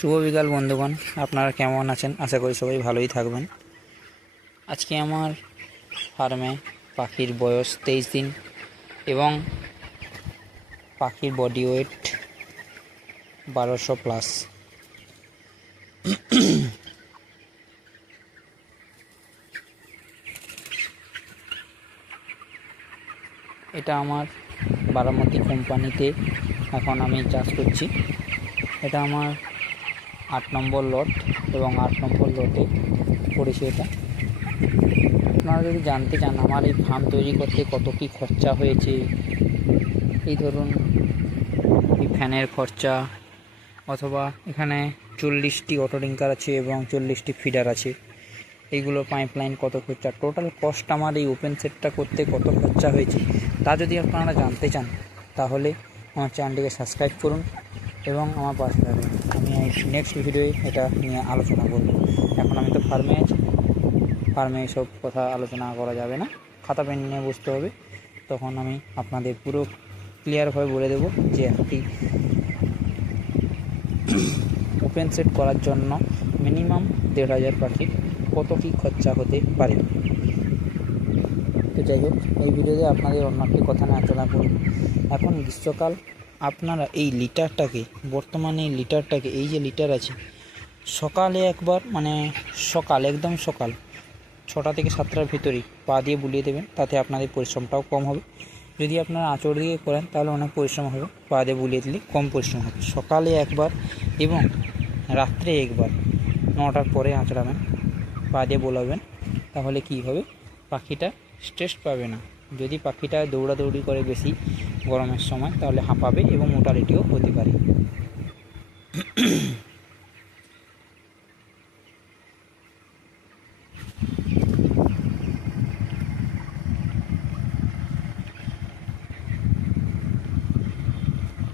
শুভ বিকাল, বন্ধুগণ। আপনারা কেমন আছেন? আশা করি সবাই ভালোই থাকবেন। আজকে আমার ফার্মে পাখির বয়স তেইশ দিন এবং পাখির বডি ওয়েট বারোশো প্লাস। এটা আমার বারামতি কোম্পানিতে এখন আমি চাষ করছি। এটা আমার আট নম্বর লট এবং আট নম্বর লটে পড়েছে এটা আপনারা যদি জানতে চান, আমার এই ফার্ম তৈরি করতে কত কী খরচা হয়েছে, এই ধরুন এই ফ্যানের খরচা, অথবা এখানে চল্লিশটি অটো রিঙ্কার আছে এবং চল্লিশটি ফিডার আছে, এইগুলো পাইপলাইন কত খরচা? টোটাল কস্ট আমার এই ওপেন সেটটা করতে কত খরচা হয়েছে, তা যদি আপনারা জানতে চান, তাহলে আমার চ্যানেলটিকে সাবস্ক্রাইব করুন। এবং আমার পাশে আমি নেক্সট ভিডিওয়ে এটা নিয়ে আলোচনা করব। এখন আমি তো ফার্মে আছি। ফার্মে এসব কথা আলোচনা করা যাবে না। খাতা পেন নিয়ে বসতে হবে। তখন আমি আপনাদের পুরো ক্লিয়ারভাবে বলে দেবো যে একটি ওপেন সেট করার জন্য মিনিমাম দেড় হাজার পাখির কত কী খরচা হতে পারে। তো যাই হোক, এই ভিডিওতে আপনাদের অন্য একটি কথা নিয়ে আলোচনা করুন এখন গ্রীষ্মকাল আপনারা এই লিটারটাকে, বর্তমানে এই লিটারটাকে, এই যে লিটার আছে, সকালে একবার মানে সকাল, একদম সকাল, ছটা থেকে সাতটার ভিতরেই পা দিয়ে বুলিয়ে দেবেন, তাতে আপনাদের পরিশ্রমটাও কম হবে। যদি আপনারা আঁচড় দিয়ে করেন, তাহলে অনেক পরিশ্রম হবে, পা দিয়ে বুলিয়ে দিলে কম পরিশ্রম হবে। সকালে একবার এবং রাত্রে একবার, নটার পরে আঁচড়াবেন, পা দিয়ে বোলাবেন, তাহলে কি হবে? পাখিটা স্ট্রেস পাবে না। যদি পাখিটা দৌড়াদৌড়ি করে বেশি গরমের সময়, তাহলে হাঁপাবে এবং মোটালিটিও হতে পারে।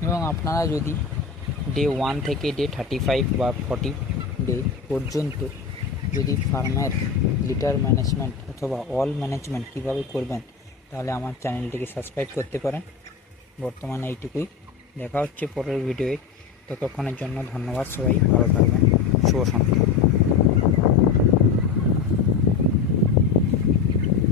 এবং আপনারা যদি ডে ওয়ান থেকে ডে থার্টি ফাইভ বা ফর্টি ডে পর্যন্ত যদি ফার্মের লিটার ম্যানেজমেন্ট অথবা অল ম্যানেজমেন্ট কীভাবে করবেন তাহলে আমার চ্যানেলটিকে সাবস্ক্রাইব করতে পারেন। বর্তমানে এইটুকুই। দেখা হচ্ছে পরের ভিডিওয়ে। ততক্ষণের জন্য ধন্যবাদ সবাই। ভালো থাকবেন। শুভ সন্ধ্যা।